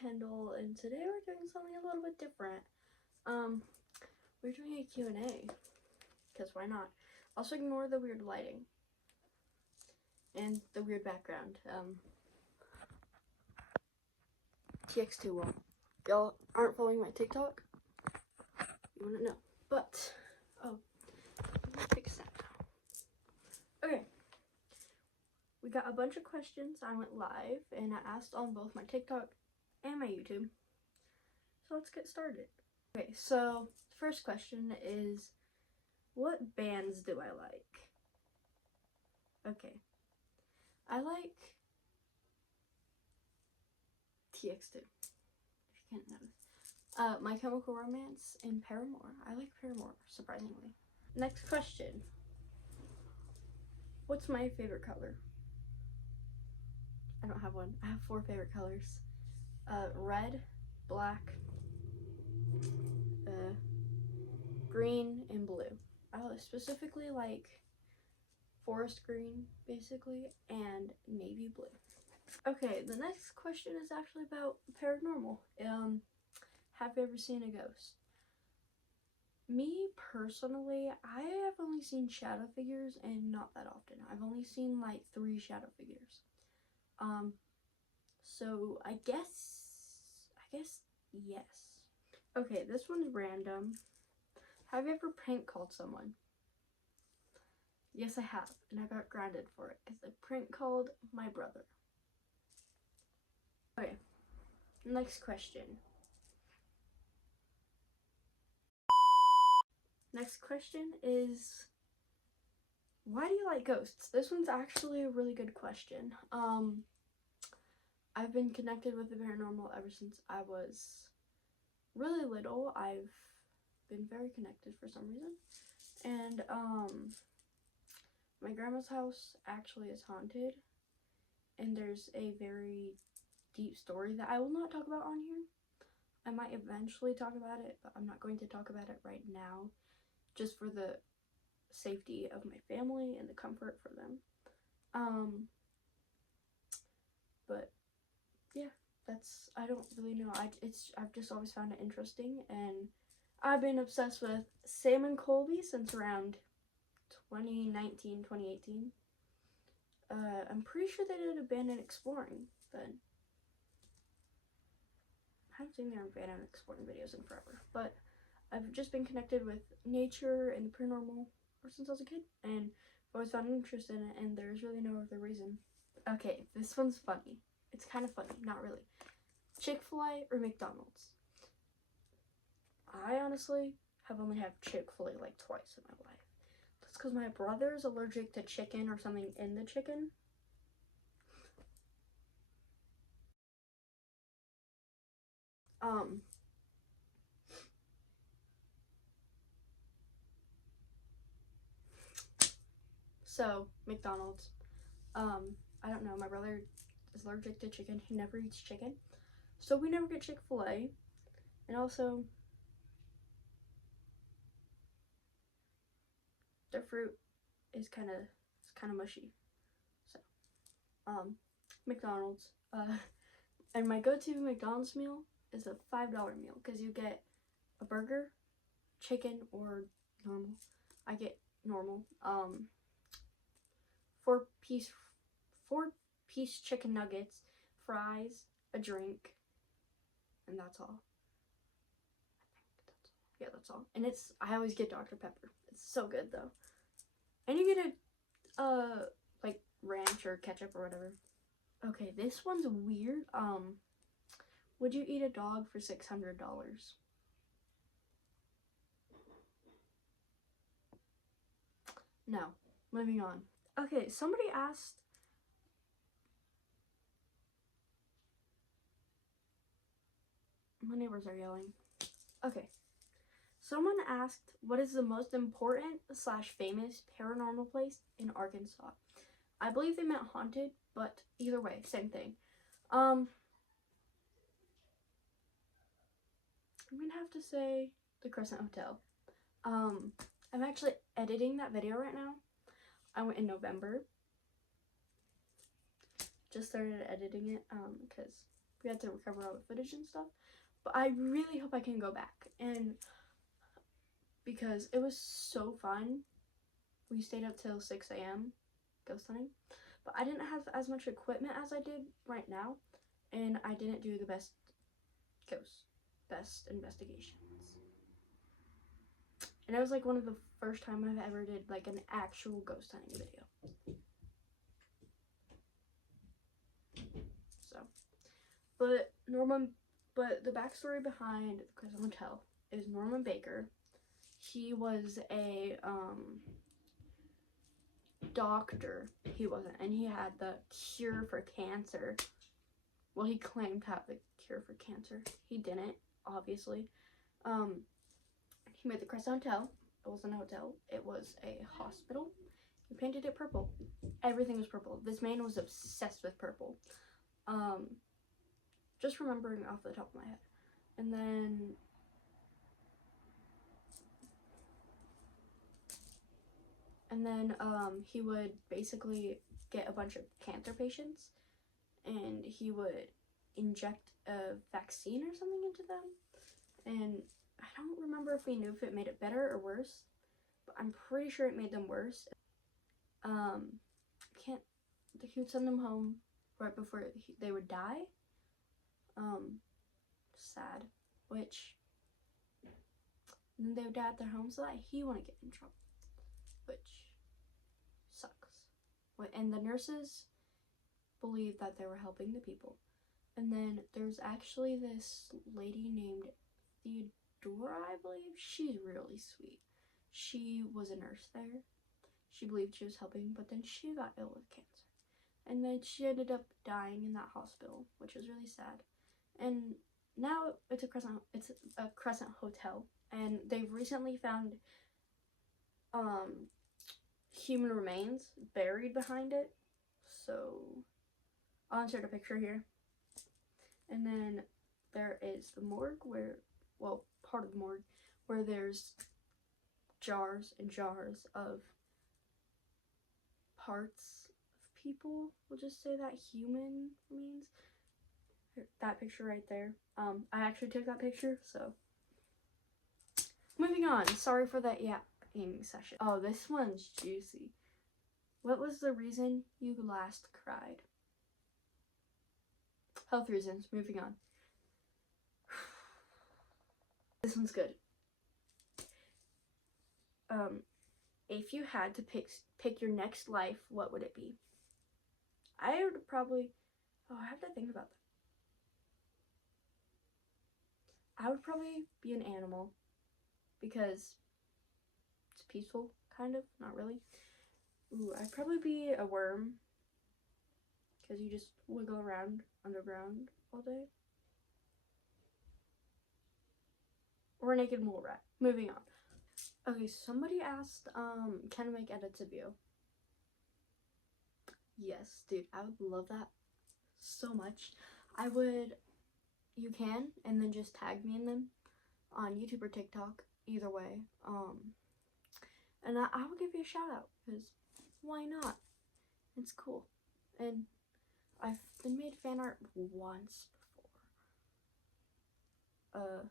Kendall, and today we're doing something a little bit different. We're doing a Q&A, because why not? Also ignore the weird lighting and the weird background. TX2 will. Y'all aren't following my TikTok? You wouldn't know. But, oh, let's fix that now. Okay. We got a bunch of questions. I went live and I asked on both my TikTok and my YouTube. So let's get started. Okay, so the first question is, what bands do I like? Okay. I like TX2, if you can't notice. My Chemical Romance and Paramore. I like Paramore, surprisingly. Next question. What's my favorite color? I don't have one. I have 4 favorite colors. Red, black, green, and blue. I specifically like forest green, basically, and navy blue. Okay, the next question is actually about paranormal. Have you ever seen a ghost? Me, personally, I have only seen shadow figures, and not that often. I've only seen, like, 3 shadow figures. So I guess yes. Okay, this one's random. Have you ever prank called someone? Yes, I have, and I got grounded for it because I prank called my brother. Okay, next question. Next question is, why do you like ghosts? This one's actually a really good question. I've been connected with the paranormal ever since I was really little. I've been very connected for some reason. And, my grandma's house actually is haunted. And there's a very deep story that I will not talk about on here. I might eventually talk about it, but I'm not going to talk about it right now, just for the safety of my family and the comfort for them. But yeah, I don't really know. I've just always found it interesting, and I've been obsessed with Sam and Colby since around 2019, 2018. I'm pretty sure they did Abandoned Exploring then. I haven't seen their Abandoned Exploring videos in forever, but I've just been connected with nature and the paranormal ever since I was a kid, and I've always found interest in it, and there's really no other reason. Okay, this one's funny. It's kind of funny, not really. Chick-fil-A or McDonald's? I honestly have only had Chick-fil-A like twice in my life. That's because my brother is allergic to chicken or something in the chicken. So McDonald's. I don't know, my brother is allergic to chicken. He never eats chicken, so we never get Chick-fil-A. And also, their fruit is kind of mushy. So McDonald's. And my go-to McDonald's meal is a $5 meal, because you get a burger, chicken, or normal. I get normal. 4-piece chicken nuggets, fries, a drink, and that's all. Yeah, that's all. And I always get Dr. Pepper. It's so good though. And you get a like ranch or ketchup or whatever. Okay, this one's weird. Would you eat a dog for $600? No. Moving on. Okay, somebody asked, my neighbors are yelling. Okay. Someone asked, what is the most important / famous paranormal place in Arkansas? I believe they meant haunted, but either way, same thing. I'm gonna have to say the Crescent Hotel. I'm actually editing that video right now. I went in November. Just started editing it, because we had to recover all the footage and stuff. But I really hope I can go back, and because it was so fun. We stayed up till 6 a.m. ghost hunting, but I didn't have as much equipment as I did right now, and I didn't do the best investigations. And it was like one of the first time I've ever did like an actual ghost hunting video. So, but the backstory behind the Crescent Hotel is Norman Baker. He was a doctor. He wasn't, and he had the cure for cancer. Well, he claimed to have the cure for cancer. He didn't, obviously. He made the Crescent Hotel. It wasn't a hotel. It was a hospital. He painted it purple. Everything was purple. This man was obsessed with purple. Just remembering off the top of my head. And then he would basically get a bunch of cancer patients, and he would inject a vaccine or something into them. And I don't remember if we knew if it made it better or worse, but I'm pretty sure it made them worse. He would send them home right before they would die. Sad. Which, then they would die at their home so that he wouldn't get in trouble, which sucks. And the nurses believed that they were helping the people. And then there's actually this lady named Theodora, I believe. She's really sweet. She was a nurse there. She believed she was helping, but then she got ill with cancer. And then she ended up dying in that hospital, which was really sad. And now it's a Crescent Hotel, and they've recently found human remains buried behind it. So I'll insert a picture here. And then there is the morgue part of the morgue where there's jars and jars of parts of people. We'll just say that human remains. That picture right there. I actually took that picture, so. Moving on. Sorry for that yapping session. Oh, this one's juicy. What was the reason you last cried? Health reasons. Moving on. This one's good. If you had to pick your next life, what would it be? I would probably. Oh, I have to think about that. I would probably be an animal because it's peaceful, kind of, not really. Ooh, I'd probably be a worm because you just wiggle around underground all day. Or a naked mole rat. Moving on. Okay, somebody asked, can I make edits of you? Yes, dude, I would love that so much. You can, and then just tag me in them on YouTube or TikTok, either way. And I will give you a shout out, because why not? It's cool. And I've been made fan art once before.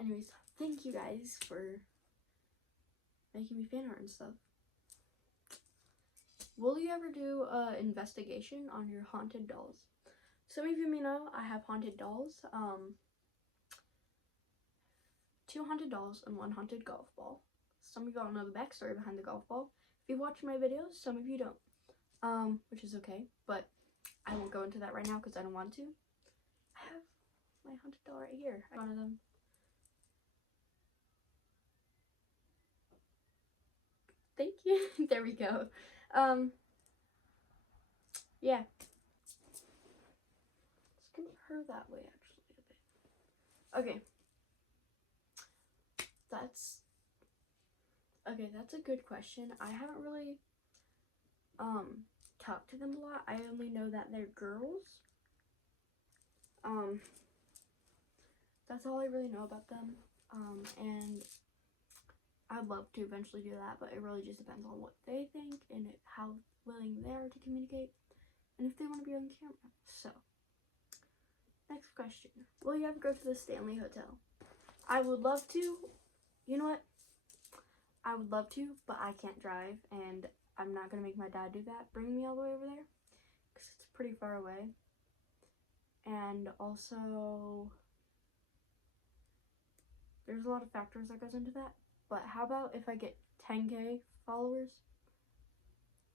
Anyways, thank you guys for making me fan art and stuff. Will you ever do an investigation on your haunted dolls? Some of you may know I have haunted dolls. 2 haunted dolls and 1 haunted golf ball. Some of y'all know the backstory behind the golf ball. If you watch my videos, some of you don't. Which is okay, but I won't go into that right now because I don't want to. I have my haunted doll right here. One of them. Thank you. There we go. Yeah. Let's get her that way actually a bit. Okay. That's a good question. I haven't really talked to them a lot. I only know that they're girls. That's all I really know about them. And I'd love to eventually do that, but it really just depends on what they think and how willing they are to communicate and if they want to be on camera. So, Next question. Will you ever go to the Stanley Hotel? I would love to. You know what? I would love to, but I can't drive, and I'm not going to make my dad do that. Bring me all the way over there, because it's pretty far away. And also, there's a lot of factors that goes into that. But how about if I get 10K followers,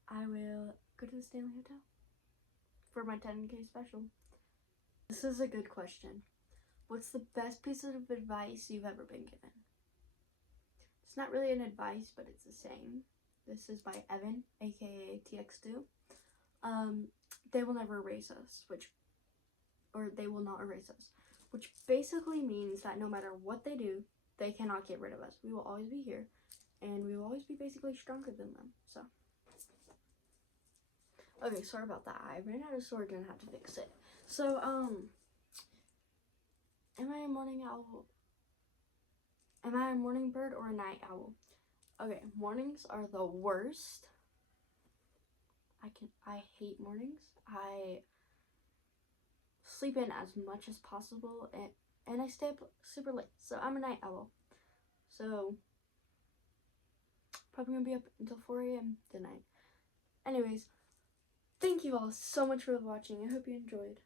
I will go to the Stanley Hotel for my 10K special. This is a good question. What's the best piece of advice you've ever been given? It's not really an advice, but it's a saying. This is by Evan, aka TX2. They will never erase us, or they will not erase us, which basically means that no matter what they do, they cannot get rid of us. We will always be here, and we will always be basically stronger than them. So, okay, sorry about that. I ran out of storage and had to fix it. So, am I a morning owl? Am I a morning bird or a night owl? Okay, mornings are the worst. I hate mornings. I sleep in as much as possible, and I stay up super late. So I'm a night owl. So probably gonna be up until 4 a.m. tonight. Anyways, thank you all so much for watching. I hope you enjoyed.